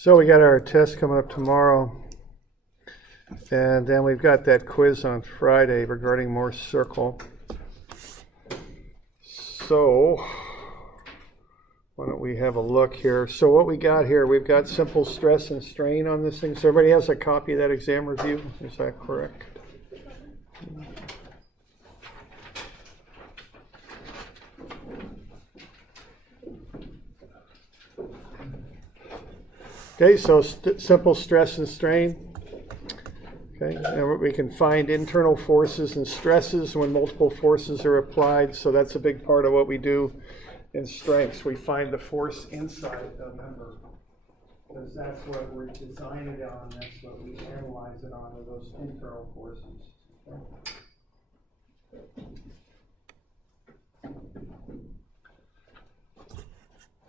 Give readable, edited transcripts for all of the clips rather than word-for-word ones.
So we got our test coming up tomorrow, and then we've got that quiz on Friday regarding Mohr's circle. So why don't we have a look here? So what we got here, we've got simple stress and strain on this thing. So everybody has a copy of that exam review, is that correct? Okay, so simple stress and strain. Okay, and we can find internal forces and stresses when multiple forces are applied. So that's a big part of what we do in strengths. We find the force inside the member, because that's what we're designing it on. That's what we analyze it on, are those internal forces.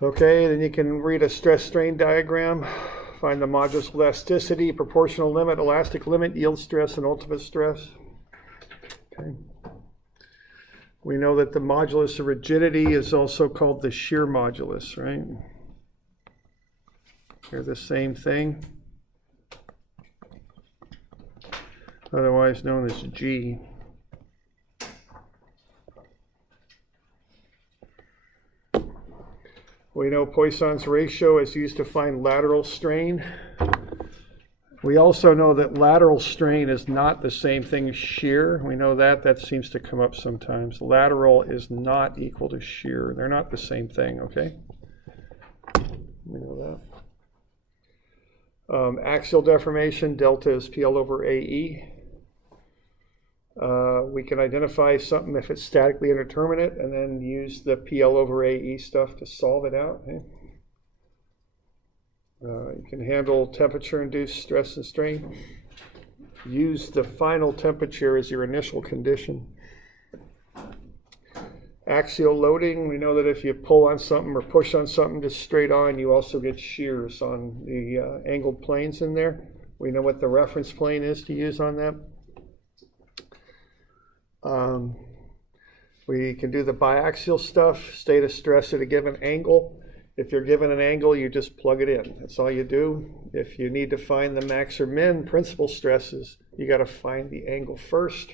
Okay, then you can read a stress-strain diagram, find the modulus of elasticity, proportional limit, elastic limit, yield stress, and ultimate stress. Okay. We know that the modulus of rigidity is also called the shear modulus, right? They're the same thing, otherwise known as G. We know Poisson's ratio is used to find lateral strain. We also know that lateral strain is not the same thing as shear. We know that. That seems to come up sometimes. Lateral is not equal to shear. They're not the same thing, okay? We know that. Axial deformation, delta is PL over AE. We can identify something if it's statically indeterminate and then use the PL over AE stuff to solve it out. Okay? You can handle temperature-induced stress and strain. Use the final temperature as your initial condition. Axial loading, we know that if you pull on something or push on something just straight on, you also get shears on the angled planes in there. We know what the reference plane is to use on that. We can do the biaxial stuff, state of stress at a given angle. If you're given an angle, you just plug it in. That's all you do. If you need to find the max or min principal stresses, you got to find the angle first,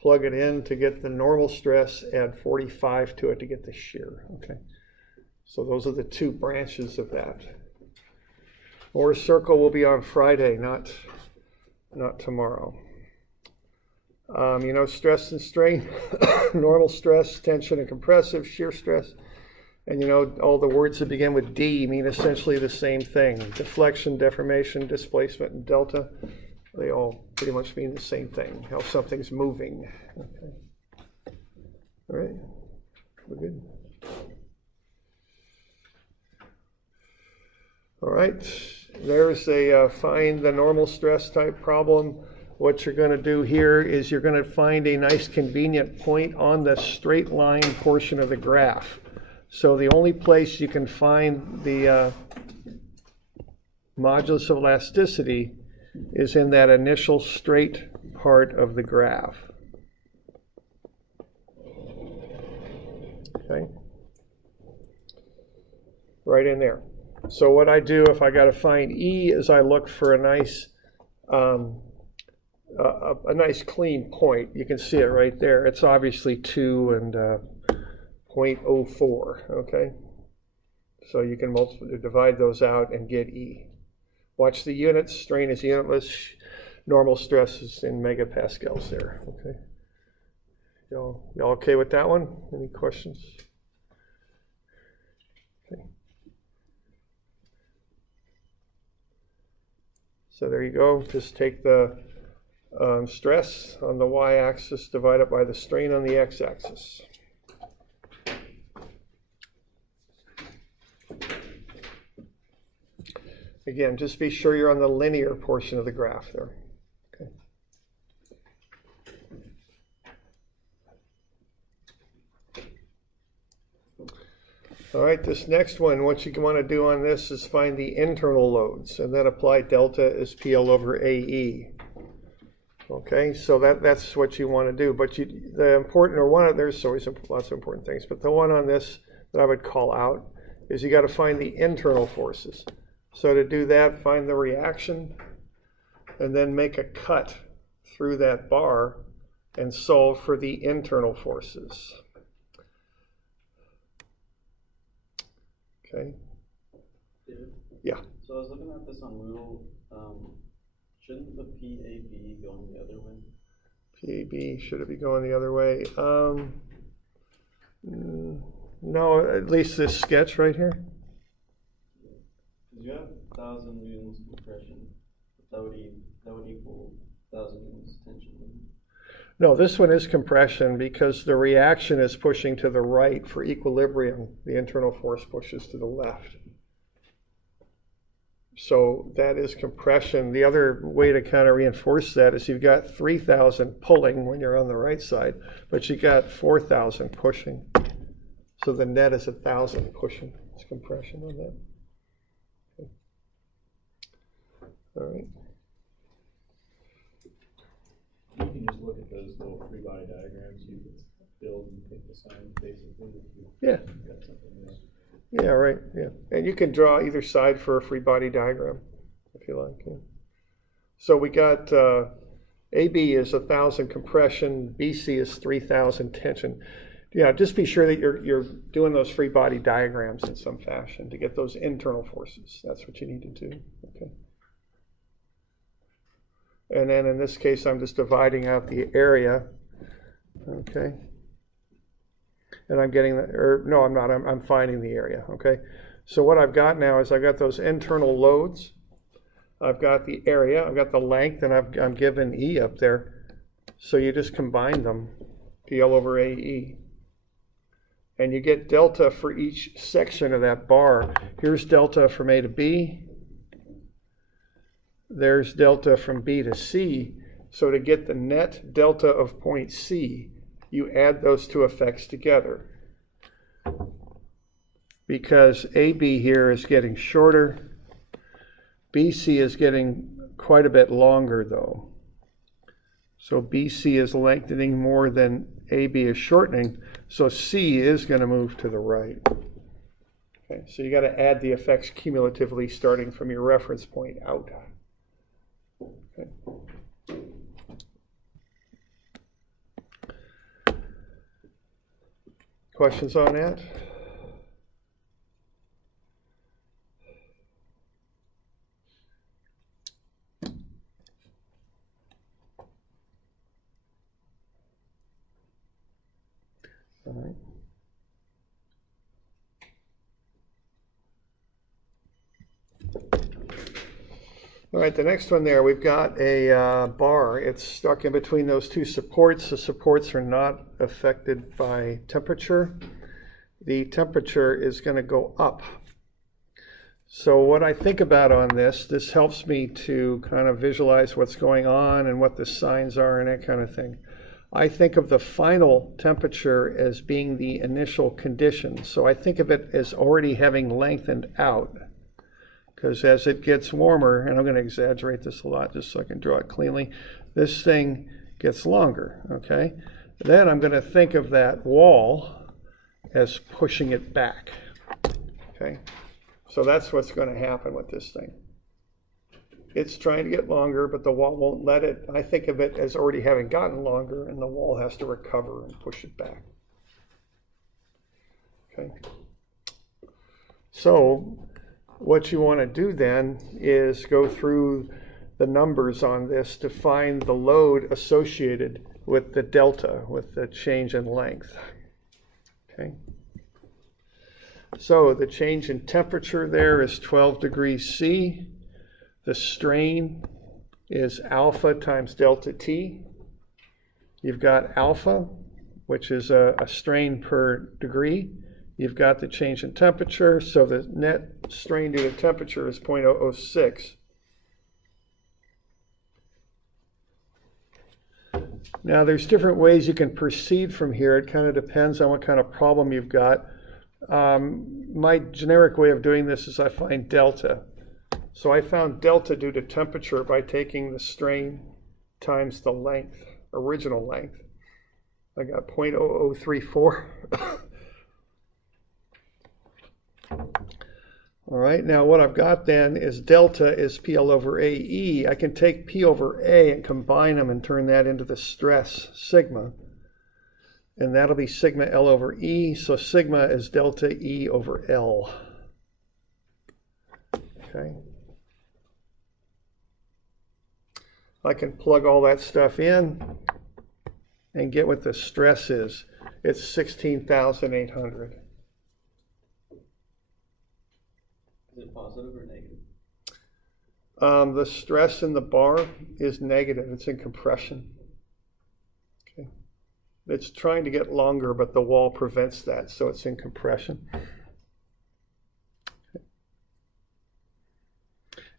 plug it in to get the normal stress, add 45 to it to get the shear. Okay, so those are the two branches of that. Mohr's circle will be on Friday, not tomorrow. You know, stress and strain, normal stress, tension and compressive, shear stress. And you know, all the words that begin with D mean essentially the same thing. Deflection, deformation, displacement, and delta. They all pretty much mean the same thing, how something's moving. Okay. All right, we're good. All right, there's a find the normal stress type problem. What you're going to do here is you're going to find a nice convenient point on the straight line portion of the graph. So the only place you can find the modulus of elasticity is in that initial straight part of the graph. Okay? Right in there. So what I do if I got to find E is I look for a nice clean point. You can see it right there. It's obviously 2 and 0.04, okay? So you can divide those out and get E. Watch the units. Strain is unitless. Normal stress is in megapascals there, okay? Y'all okay with that one? Any questions? Okay. So there you go. Just take the stress on the y-axis, divide it by the strain on the x-axis. Again, just be sure you're on the linear portion of the graph there. Okay. All right, this next one, what you want to do on this is find the internal loads and then apply delta as PL over AE. Okay, so that's what you want to do. But there's always lots of important things, but the one on this that I would call out is you got to find the internal forces. So to do that, find the reaction and then make a cut through that bar and solve for the internal forces. Okay. David? Yeah. So I was looking at this on Moodle. Shouldn't the PAB go the other way? PAB, should it be going the other way? No, at least this sketch right here. Because you have 1,000 newtons compression. That would equal 1,000 newtons tension. No, this one is compression because the reaction is pushing to the right for equilibrium. The internal force pushes to the left. So that is compression. The other way to kind of reinforce that is you've got 3,000 pulling when you're on the right side, but you got 4,000 pushing. So the net is 1,000 pushing. It's compression on that. Okay. All right. You can just look at those little free body diagrams you can build and pick the sign basically if Yeah. got something there. Yeah, right. Yeah. And you can draw either side for a free body diagram if you like. Yeah. So we got AB is 1,000 compression, BC is 3,000 tension. Yeah, just be sure that you're doing those free body diagrams in some fashion to get those internal forces. That's what you need to do. Okay. And then in this case, I'm just dividing out the area. Okay. And I'm getting no, I'm not. I'm finding the area. Okay. So what I've got now is I've got those internal loads. I've got the area. I've got the length, and I'm given E up there. So you just combine them, PL over AE. And you get delta for each section of that bar. Here's delta from A to B. There's delta from B to C. So to get the net delta of point C, you add those two effects together. Because AB here is getting shorter. BC is getting quite a bit longer though. So BC is lengthening more than AB is shortening. So C is going to move to the right. Okay, so you got to add the effects cumulatively starting from your reference point out. Okay. Questions on that? All right. All right, the next one there, we've got a bar. It's stuck in between those two supports. The supports are not affected by temperature. The temperature is going to go up. So what I think about on this helps me to kind of visualize what's going on and what the signs are and that kind of thing. I think of the final temperature as being the initial condition. So I think of it as already having lengthened out. Because as it gets warmer, and I'm going to exaggerate this a lot just so I can draw it cleanly, this thing gets longer, okay? Then I'm going to think of that wall as pushing it back, okay? So that's what's going to happen with this thing. It's trying to get longer, but the wall won't let it. I think of it as already having gotten longer, and the wall has to recover and push it back. Okay. So what you want to do then is go through the numbers on this to find the load associated with the delta, with the change in length. Okay. So the change in temperature there is 12 degrees C. The strain is alpha times delta T. You've got alpha, which is a strain per degree. You've got the change in temperature, so the net strain due to temperature is 0.006. Now there's different ways you can proceed from here. It kind of depends on what kind of problem you've got. My generic way of doing this is I find delta. So I found delta due to temperature by taking the strain times the length, original length. I got 0.0034. All right, now what I've got then is delta is PL over AE. I can take P over A and combine them and turn that into the stress sigma. And that'll be sigma L over E. So sigma is delta E over L. Okay. I can plug all that stuff in and get what the stress is. It's 16,800. Is it positive or negative? The stress in the bar is negative. It's in compression. Okay. It's trying to get longer, but the wall prevents that, so it's in compression. Okay.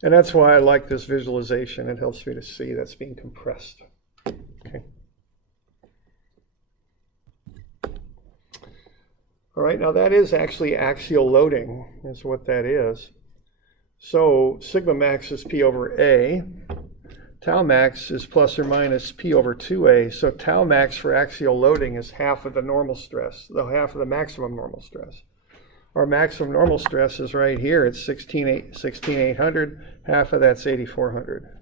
And that's why I like this visualization. It helps me to see that's being compressed. Okay. All right, now that is actually axial loading, is what that is. So sigma max is P over A. Tau max is plus or minus P over 2A. So tau max for axial loading is half of the normal stress, half of the maximum normal stress. Our maximum normal stress is right here. It's 16,800. Half of that's 8,400.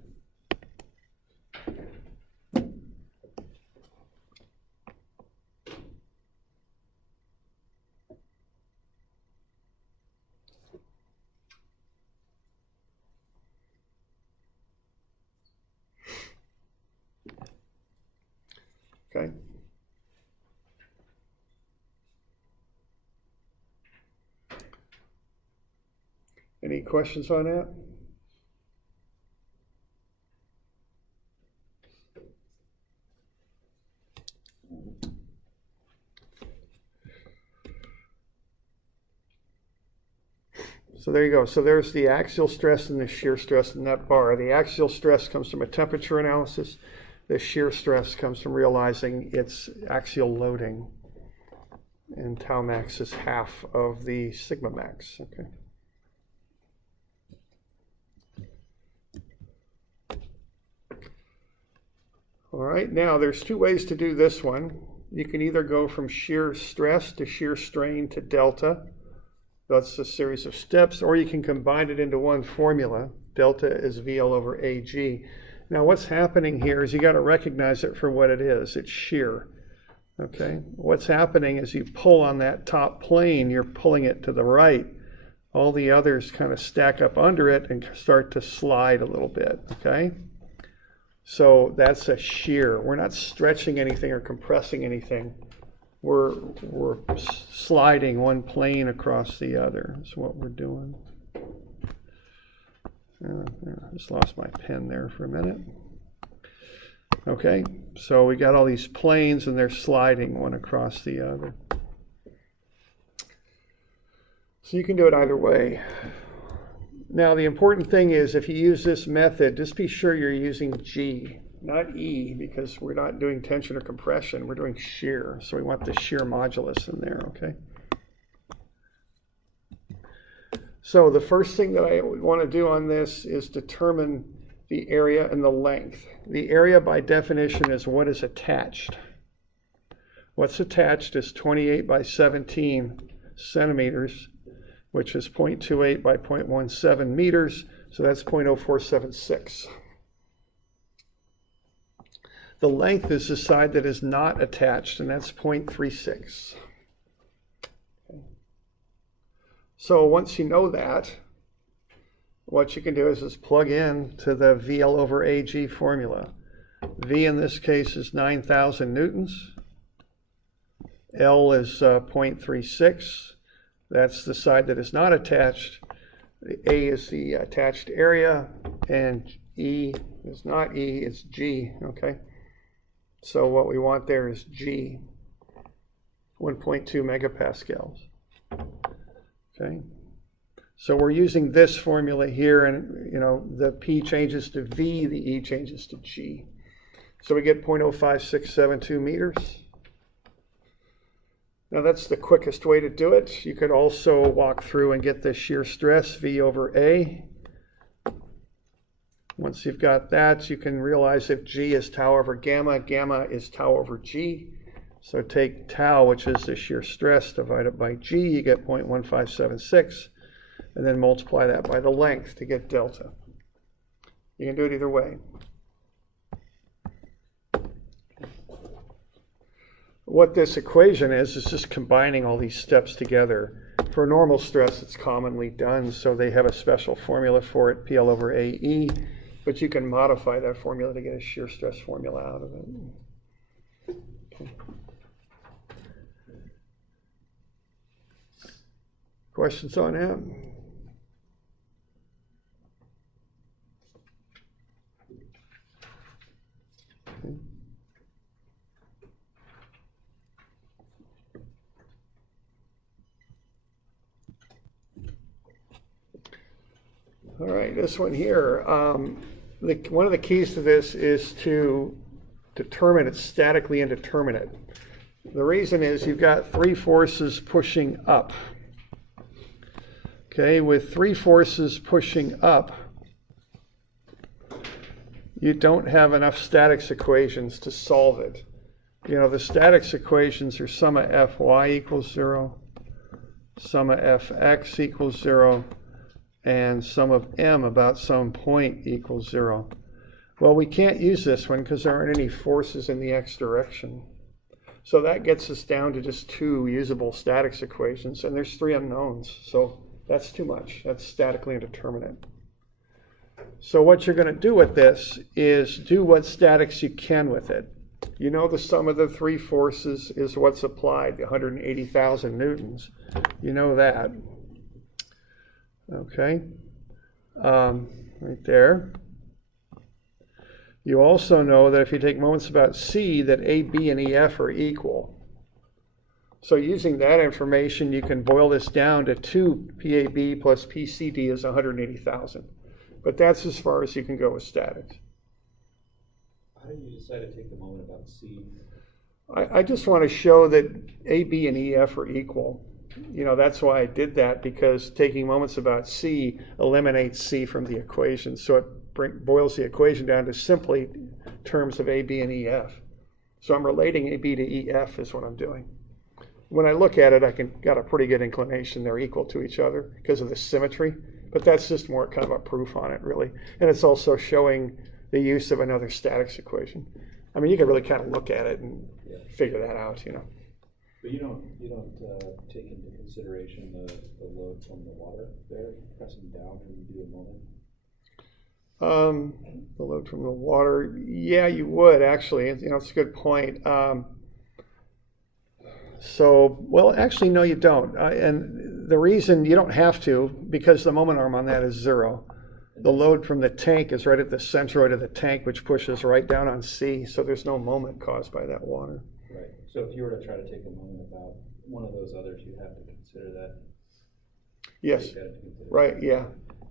Okay. Any questions on that? So there you go. So there's the axial stress and the shear stress in that bar. The axial stress comes from a temperature analysis. The shear stress comes from realizing it's axial loading. And tau max is half of the sigma max. Okay. All right, now there's two ways to do this one. You can either go from shear stress to shear strain to delta. That's a series of steps, or you can combine it into one formula. Delta is VL over AG. Now what's happening here is you got to recognize it for what it is. It's shear. Okay. What's happening is you pull on that top plane, you're pulling it to the right. All the others kind of stack up under it and start to slide a little bit. Okay. So that's a shear. We're not stretching anything or compressing anything. We're sliding one plane across the other. That's what we're doing. I just lost my pen there for a minute. Okay, so we got all these planes and they're sliding one across the other. So you can do it either way. Now the important thing is if you use this method, just be sure you're using G, not E, because we're not doing tension or compression, we're doing shear. So we want the shear modulus in there, okay? So the first thing that I want to do on this is determine the area and the length. The area by definition is what is attached. What's attached is 28 by 17 centimeters, which is 0.28 by 0.17 meters, so that's 0.0476. The length is the side that is not attached, and that's 0.36. So once you know that, what you can do is just plug in to the VL over AG formula. V in this case is 9,000 newtons. L is 0.36. That's the side that is not attached. A is the attached area, and E is not E, it's G, okay? So what we want there is G, 1.2 megapascals. Okay, so we're using this formula here, and the P changes to V, the E changes to G. So we get 0.05672 meters. Now that's the quickest way to do it. You could also walk through and get the shear stress, V over A. Once you've got that, you can realize if G is tau over gamma, gamma is tau over G. So take tau, which is the shear stress, divided by G, you get 0.1576. and then multiply that by the length to get delta. You can do it either way. What this equation is just combining all these steps together. For normal stress, it's commonly done, so they have a special formula for it, PL over AE, but you can modify that formula to get a shear stress formula out of it. Okay. Questions on that? Okay. All right, this one here. One of the keys to this is to determine it's statically indeterminate. The reason is you've got three forces pushing up. Okay, with three forces pushing up, you don't have enough statics equations to solve it. You know, the statics equations are sum of Fy equals 0, sum of Fx equals 0, and sum of m about some point equals 0. Well, we can't use this one because there aren't any forces in the x direction. So that gets us down to just two usable statics equations, and there's three unknowns. So that's too much. That's statically indeterminate. So what you're going to do with this is do what statics you can with it. You know the sum of the three forces is what's applied, 180,000 newtons. You know that. Okay, right there. You also know that if you take moments about C, that AB and EF are equal. So using that information, you can boil this down to 2 PAB plus PCD is 180,000. But that's as far as you can go with statics. How did you decide to take the moment about C? I just want to show that AB and EF are equal. You know, that's why I did that, because taking moments about C eliminates C from the equation. So it boils the equation down to simply terms of AB and EF. So I'm relating AB to EF is what I'm doing. When I look at it, I got a pretty good inclination they're equal to each other because of the symmetry. But that's just more kind of a proof on it, really. And it's also showing the use of another statics equation. I mean, you can really kind of look at it and figure that out, you know. But you don't take into consideration the load from the water there, pressing down when you do a moment? The load from the water, yeah, you would actually. You know, it's a good point. Well, actually, no, you don't. And the reason you don't have to, because the moment arm on that is 0. The load from the tank is right at the centroid of the tank, which pushes right down on C, so there's no moment caused by that water. Right. So if you were to try to take a moment about one of those others, you'd have to consider that. Yes. Right. Yeah.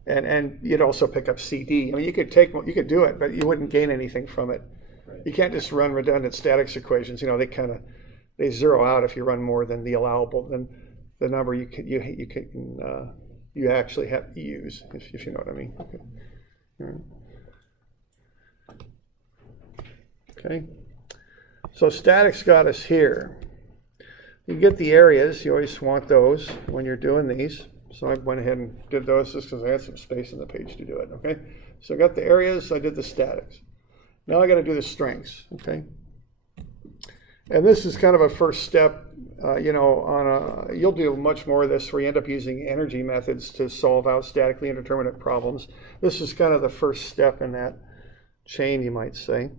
And you'd also pick up CD. I mean, you could do it, but you wouldn't gain anything from it. Right. You can't just run redundant statics equations. You know, they zero out if you run more than the allowable, than the number you actually have to use, if you know what I mean. Okay. All right. Okay. So statics got us here. You get the areas. You always want those when you're doing these. So I went ahead and did those just because I had some space on the page to do it. Okay. So I got the areas. I did the statics. Now I got to do the strengths. Okay. And this is kind of a first step. You know, you'll do much more of this where you end up using energy methods to solve out statically indeterminate problems. This is kind of the first step in that chain, you might say.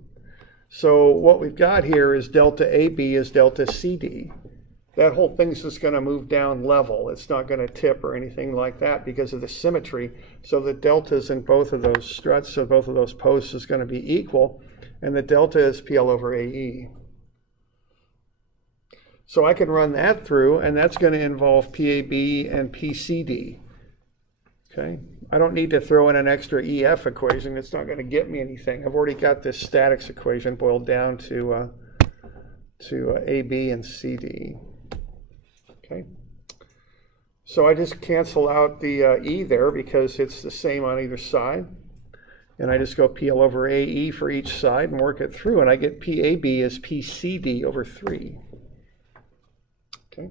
So what we've got here is delta AB is delta CD. That whole thing's just going to move down level. It's not going to tip or anything like that because of the symmetry. So the deltas in both of those struts, so both of those posts, is going to be equal. And the delta is PL over AE. So I can run that through, and that's going to involve PAB and PCD. Okay, I don't need to throw in an extra EF equation. It's not going to get me anything. I've already got this statics equation boiled down to AB and CD. Okay, so I just cancel out the E there because it's the same on either side. And I just go PL over AE for each side and work it through, and I get PAB as PCD over 3. Okay.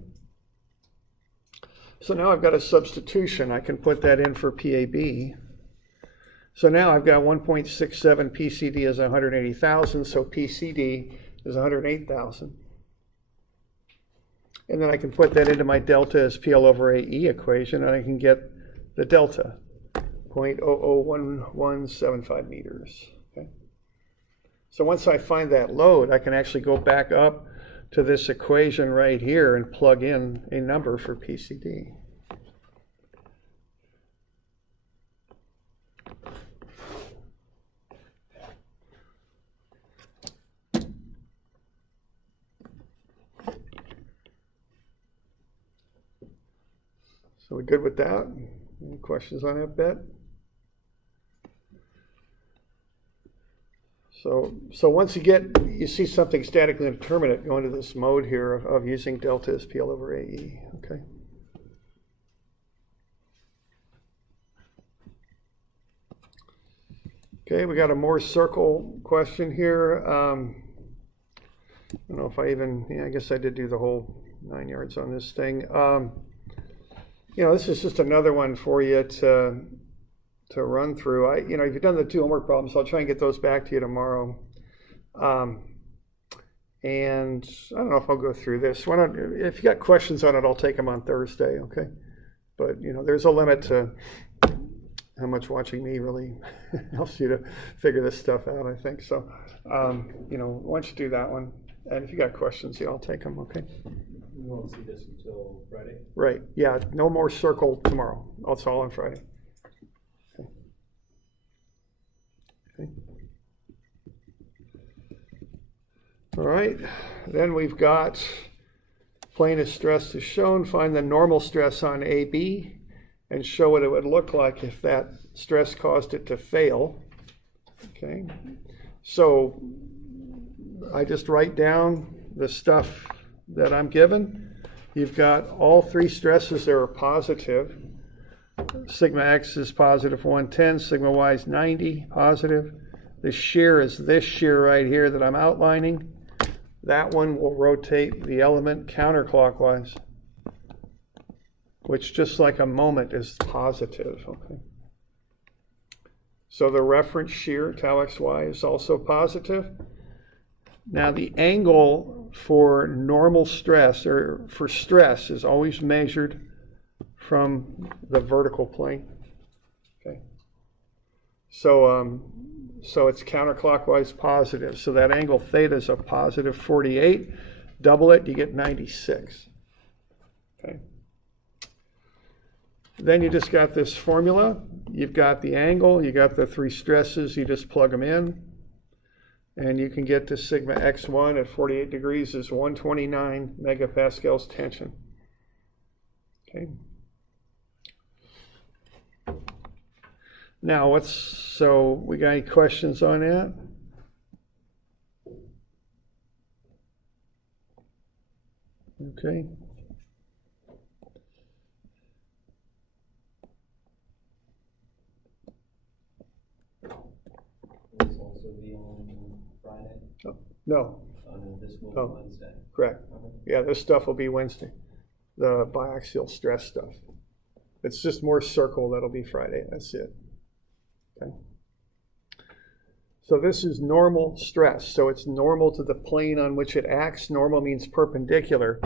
So now I've got a substitution. I can put that in for PAB. So now I've got 1.67 PCD is 180,000, so PCD is 108,000. And then I can put that into my delta as PL over AE equation, and I can get the delta, 0.001175 meters. Okay? So once I find that load, I can actually go back up to this equation right here and plug in a number for PCD. So we good with that? Any questions on that bit? So once you see something statically indeterminate, go into this mode here of using delta as PL over AE, okay? Okay, we got a Mohr circle question here. I don't know if I guess I did do the whole 9 yards on this thing. This is just another one for you to run through. If you've done the 2 homework problems, I'll try and get those back to you tomorrow. And I don't know if I'll go through this. If you got questions on it, I'll take them on Thursday, okay? But, there's a limit to how much watching me really helps you to figure this stuff out, I think. So, why don't you do that one? And if you got questions, I'll take them, okay? We won't see this until Friday? Right, yeah, no more circle tomorrow. It's all on Friday. Okay. All right, then we've got plane of stress is shown. Find the normal stress on AB and show what it would look like if that stress caused it to fail. Okay, so I just write down the stuff that I'm given. You've got all 3 stresses that are positive. Sigma X is positive 110, sigma Y is 90, positive. The shear is this shear right here that I'm outlining. That one will rotate the element counterclockwise, which just like a moment is positive, okay? So the reference shear, tau xy, is also positive. Now the angle for normal stress, or for stress, is always measured from the vertical plane. Okay. So it's counterclockwise positive. So that angle theta is a positive 48. Double it, you get 96. Okay. Then you just got this formula. You've got the angle, you got the 3 stresses, you just plug them in. And you can get to sigma x1 at 48 degrees is 129 megapascals tension. Okay. Now so we got any questions on that? Okay. Will this also be on Friday? No. This will be Oh. Wednesday. Correct. Okay. Yeah, this stuff will be Wednesday. The biaxial stress stuff. It's just more circle that'll be Friday. That's it. Okay. So this is normal stress. So it's normal to the plane on which it acts. Normal means perpendicular.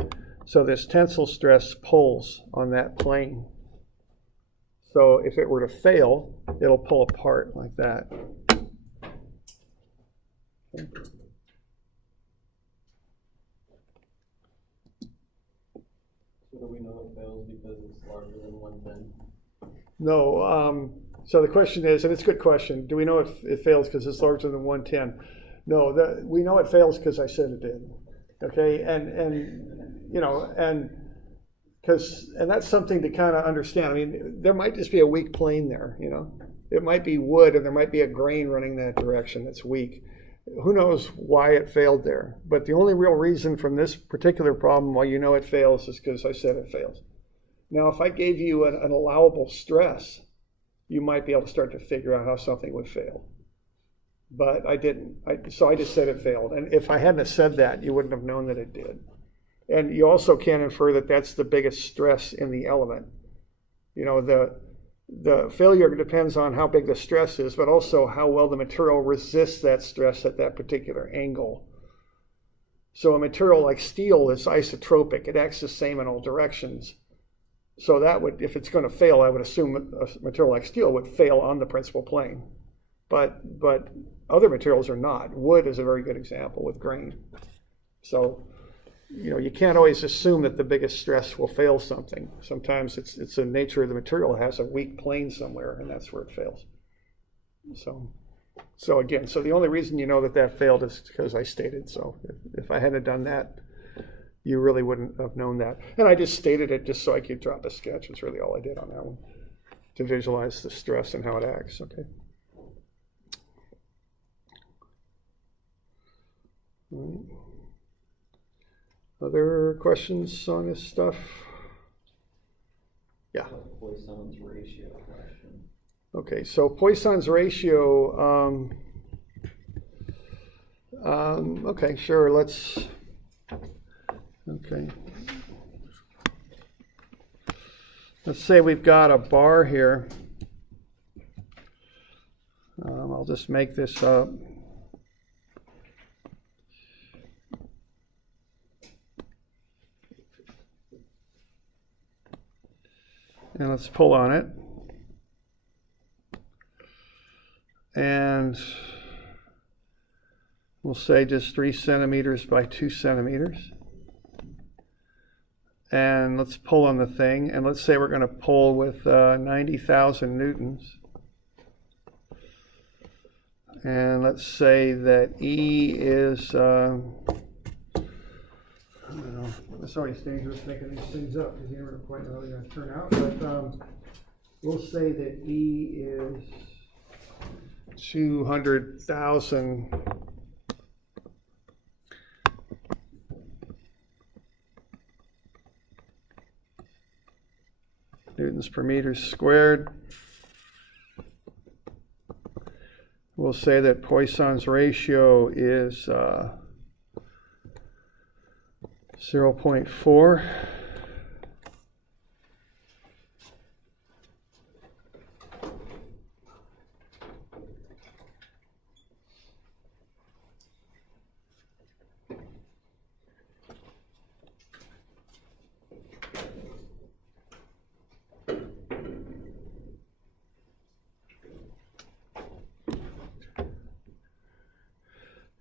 So this tensile stress pulls on that plane. So if it were to fail, it'll pull apart like that. Okay. So do we know it fails because it's larger than 110? No. So the question is, and it's a good question, do we know if it fails because it's larger than 110? No, we know it fails because I said it did. Okay, and that's something to kind of understand. I mean, there might just be a weak plane there. It might be wood, and there might be a grain running that direction that's weak. Who knows why it failed there? But the only real reason from this particular problem why you know it fails is because I said it fails. Now, if I gave you an allowable stress, you might be able to start to figure out how something would fail. But I didn't. So I just said it failed. And if I hadn't have said that, you wouldn't have known that it did. And you also can infer that that's the biggest stress in the element. You know, the failure depends on how big the stress is, but also how well the material resists that stress at that particular angle. So a material like steel is isotropic. It acts the same in all directions. So that would, if it's going to fail, I would assume a material like steel would fail on the principal plane. But other materials are not. Wood is a very good example with grain. So, you know, you can't always assume that the biggest stress will fail something. Sometimes it's the nature of the material. It has a weak plane somewhere, and that's where it fails. So again, the only reason you know that failed is because I stated so. If I hadn't done that, you really wouldn't have known that. And I just stated it just so I could drop a sketch. That's really all I did on that one, to visualize the stress and how it acts. Okay. All right. Other questions on this stuff? Yeah. Poisson's ratio question. Okay, so Poisson's ratio, okay, sure, okay. Let's say we've got a bar here. I'll just make this up. And let's pull on it. And we'll say just 3 centimeters by 2 centimeters. And let's pull on the thing. And let's say we're going to pull with 90,000 newtons. And let's say that E is, I don't know, it's always dangerous making these things up because you never quite know how they're going to turn out. But we'll say that E is 200,000 newtons per meter squared. We'll say that Poisson's ratio is 0.4.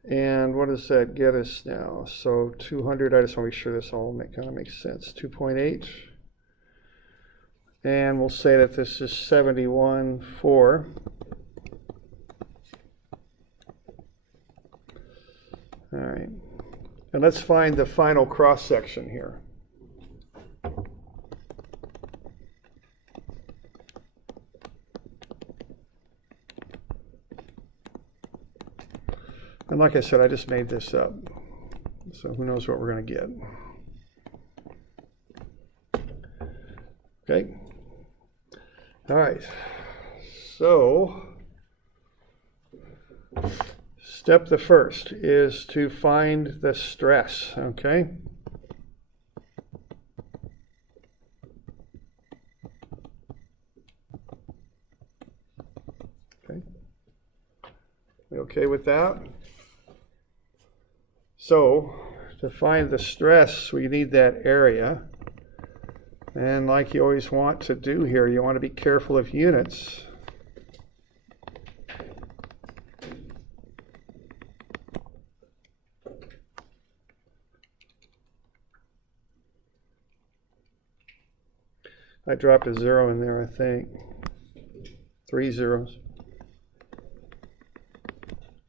And what does that get us now? So 200, I just want to be sure this all kind of makes sense. 2.8. And we'll say that this is 71.4. All right. And let's find the final cross section here. And like I said, I just made this up. So who knows what we're going to get. Okay. All right. So step the first is to find the stress, okay? Okay. We okay with that? So, to find the stress, we need that area. And like you always want to do here, you want to be careful of units. I dropped a 0 in there, I think. 3 zeros.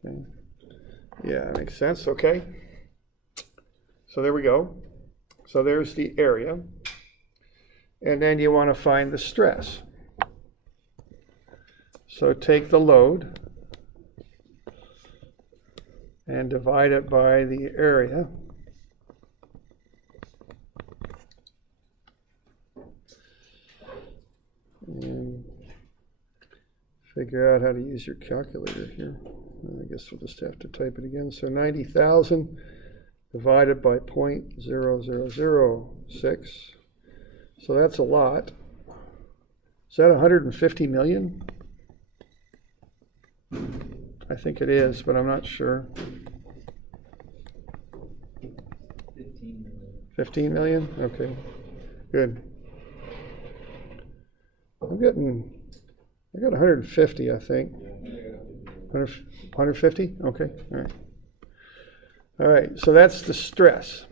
Okay. Yeah, that makes sense. Okay. So there we go. So there's the area. And then you want to find the stress. So take the load and divide it by the area. And figure out how to use your calculator here. I guess we'll just have to type it again. So 90,000 divided by 0.0006. So that's a lot. Is that 150 million? I think it is, but I'm not sure. 15 million. 15 million? Okay, good. I got 150, I think. 150? Okay, all right. All right, so that's the stress.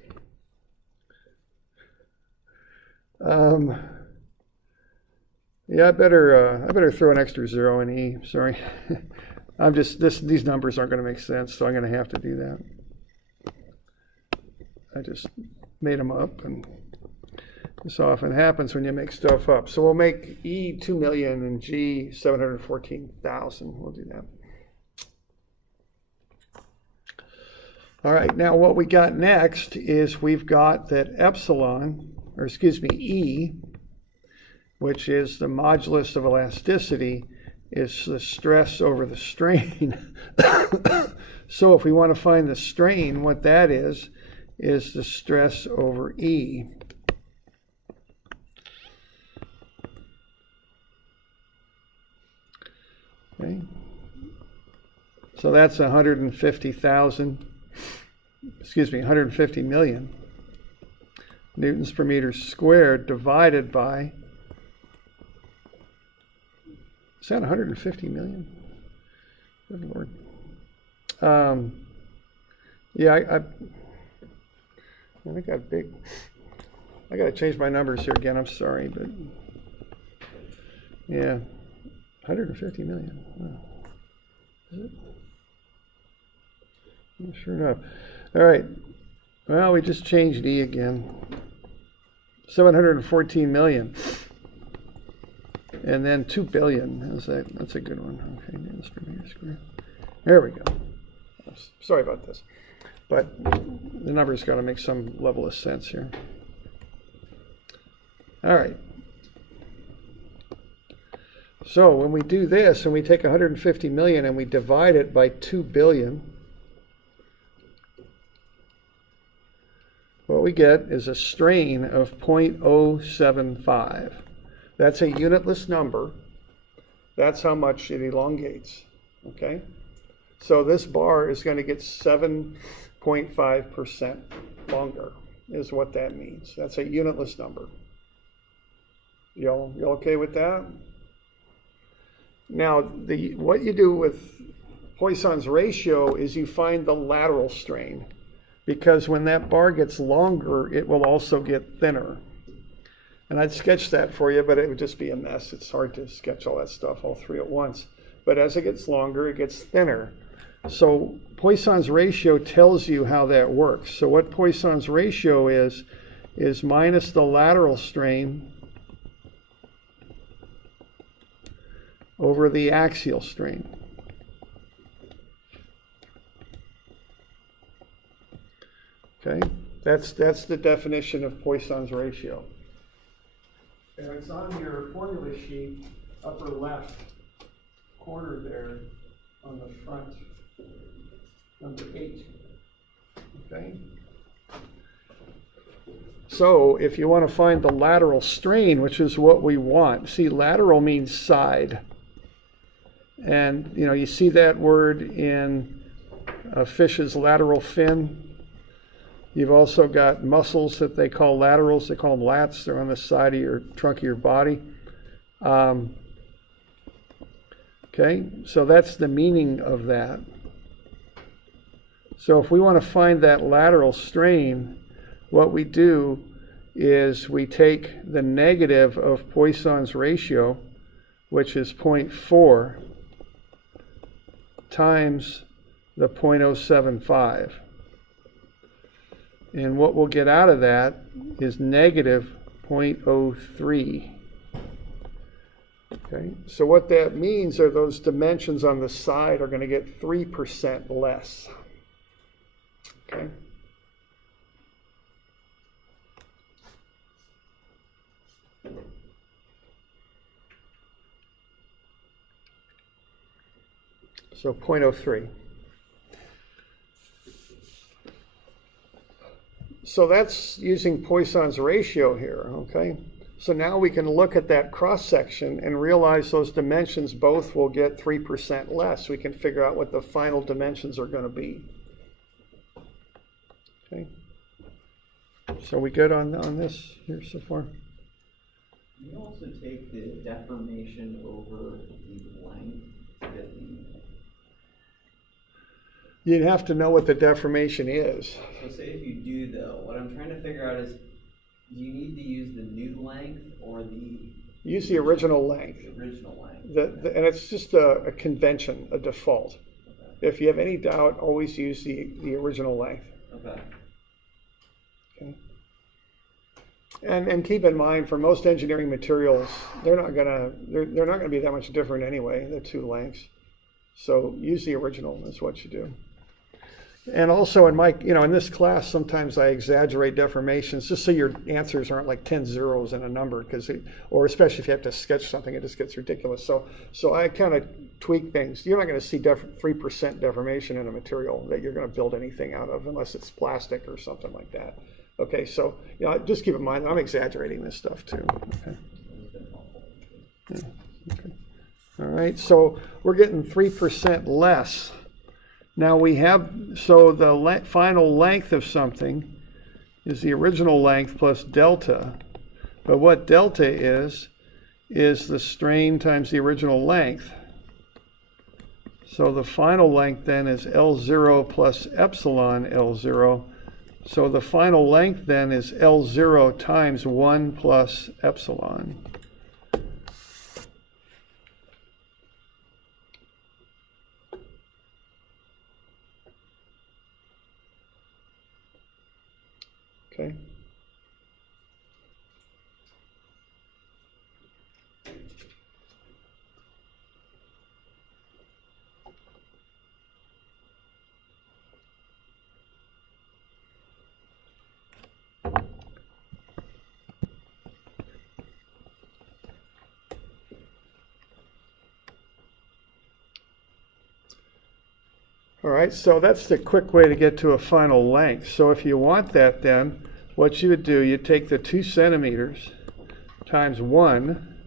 Yeah, I better throw an extra zero in E. Sorry, these numbers aren't going to make sense, so I'm going to have to do that. I just made them up, and this often happens when you make stuff up. So we'll make E 2 million and G 714,000. We'll do that. All right, now what we got next is we've got that E, which is the modulus of elasticity, is the stress over the strain. So if we want to find the strain, what that is the stress over E. Okay. So that's 150 million newtons per meter squared divided by, is that 150 million? Good Lord. Yeah, I think I got to change my numbers here again. I'm sorry, but yeah, 150 million. Wow. Is it? Sure enough. All right. Well, we just changed E again. 714 million. And then 2 billion. That's a good one. Okay, newtons per meter squared. There we go. Sorry about this. But the number's got to make some level of sense here. All right. So when we do this and we take 150 million and we divide it by 2 billion, what we get is a strain of 0.075. That's a unitless number. That's how much it elongates, okay? So this bar is going to get 7.5% longer, is what that means. That's a unitless number. You okay with that? Now, what you do with Poisson's ratio is you find the lateral strain, because when that bar gets longer, it will also get thinner. And I'd sketch that for you, but it would just be a mess. It's hard to sketch all that stuff, all three at once. But as it gets longer, it gets thinner. So Poisson's ratio tells you how that works. So what Poisson's ratio is minus the lateral strain over the axial strain. Okay, that's the definition of Poisson's ratio. And it's on your formula sheet, upper left corner there on the front, number 8. Okay. So if you want to find the lateral strain, which is what we want, see, lateral means side. And you see that word in a fish's lateral fin. You've also got muscles that they call laterals. They call them lats. They're on the side of your trunk of your body. Okay, so that's the meaning of that. So if we want to find that lateral strain, what we do is we take the negative of Poisson's ratio, which is 0.4, times the 0.075. And what we'll get out of that is negative 0.03. Okay, so what that means are those dimensions on the side are going to get 3% less. Okay. So 0.03. so that's using Poisson's ratio here, okay? So now we can look at that cross section and realize those dimensions both will get 3% less. We can figure out what the final dimensions are going to be. Okay. So we good on this here so far? You also take the deformation over the length to get the. You'd have to know what the deformation is. So say if you do though, what I'm trying to figure out is, do you need to use the new length or the Use the original length. original length? And it's just a convention, a default. Okay. If you have any doubt, always use the original length. Okay. Okay. And keep in mind, for most engineering materials, they're not gonna be that much different anyway, the two lengths. So use the original is what you do. And also in this class, sometimes I exaggerate deformations just so your answers aren't like 10 zeros in a number, or especially if you have to sketch something, it just gets ridiculous. So I kind of tweak things. You're not going to see 3% deformation in a material that you're going to build anything out of unless it's plastic or something like that. Okay, so just keep in mind I'm exaggerating this stuff too. Okay. Yeah, okay. All right, so we're getting 3% less. Now we have, so the final length of something is the original length plus delta. But what delta is the strain times the original length. So the final length then is L0 plus epsilon L0. So the final length then is L0 times 1 plus epsilon. Okay. All right, so that's the quick way to get to a final length. So if you want that, then what you would do, you take the 2 centimeters times 1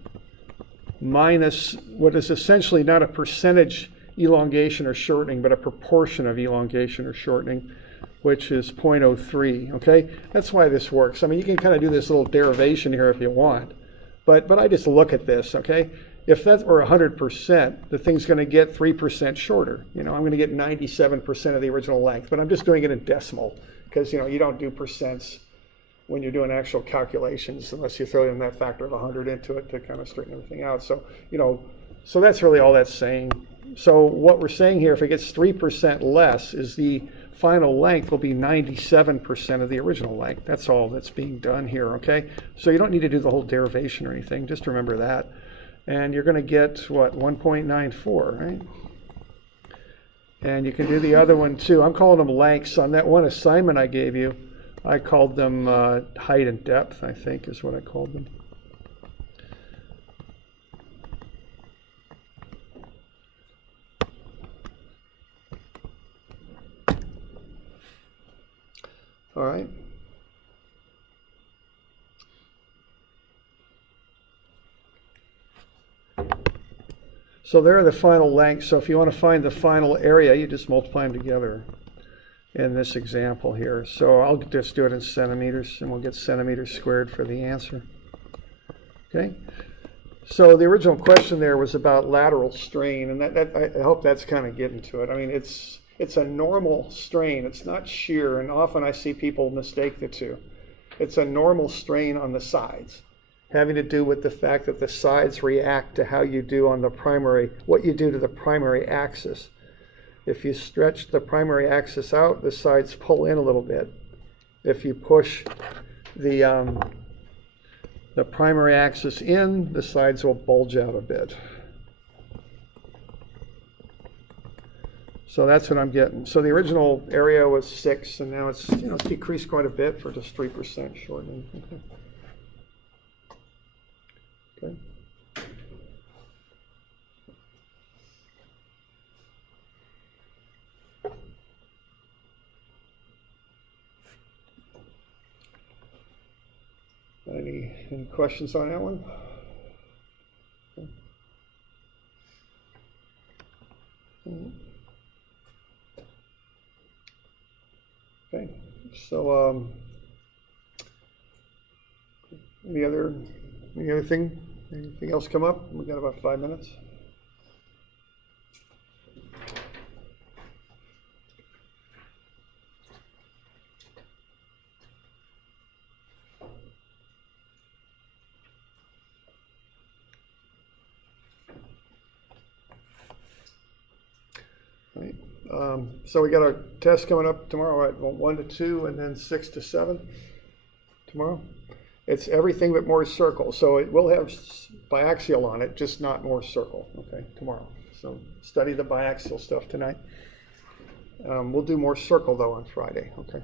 minus what is essentially not a percentage elongation or shortening, but a proportion of elongation or shortening, which is 0.03, okay? That's why this works. I mean, you can kind of do this little derivation here if you want, but I just look at this, okay? If that were 100%, the thing's going to get 3% shorter. I'm going to get 97% of the original length, but I'm just doing it in decimal because, you don't do percents when you're doing actual calculations unless you throw in that factor of 100 into it to kind of straighten everything out. So, so that's really all that's saying. So what we're saying here, if it gets 3% less, is the final length will be 97% of the original length. That's all that's being done here, okay? So you don't need to do the whole derivation or anything. Just remember that. And you're going to get, what, 1.94, right? And you can do the other one too. I'm calling them lengths. On that one assignment I gave you, I called them height and depth, I think is what I called them. All right. So there are the final lengths. So if you want to find the final area, you just multiply them together in this example here. So I'll just do it in centimeters, and we'll get centimeters squared for the answer. Okay. So the original question there was about lateral strain, and I hope that's kind of getting to it. I mean, it's a normal strain. It's not shear, and often I see people mistake the two. It's a normal strain on the sides, having to do with the fact that the sides react to how you do on the primary, what you do to the primary axis. If you stretch the primary axis out, the sides pull in a little bit. If you push the primary axis in, the sides will bulge out a bit. So that's what I'm getting. So the original area was 6, and now it's it's decreased quite a bit for just 3% shortening. Okay. Any questions on that one? Okay, so anything else come up? We got about 5 minutes. Right. So we got our test coming up tomorrow at 1 to 2 and then 6 to 7 tomorrow. It's everything but Mohr's circle. So it will have biaxial on it, just not Mohr's circle, okay, tomorrow. So study the biaxial stuff tonight. We'll do Mohr's circle though on Friday, okay.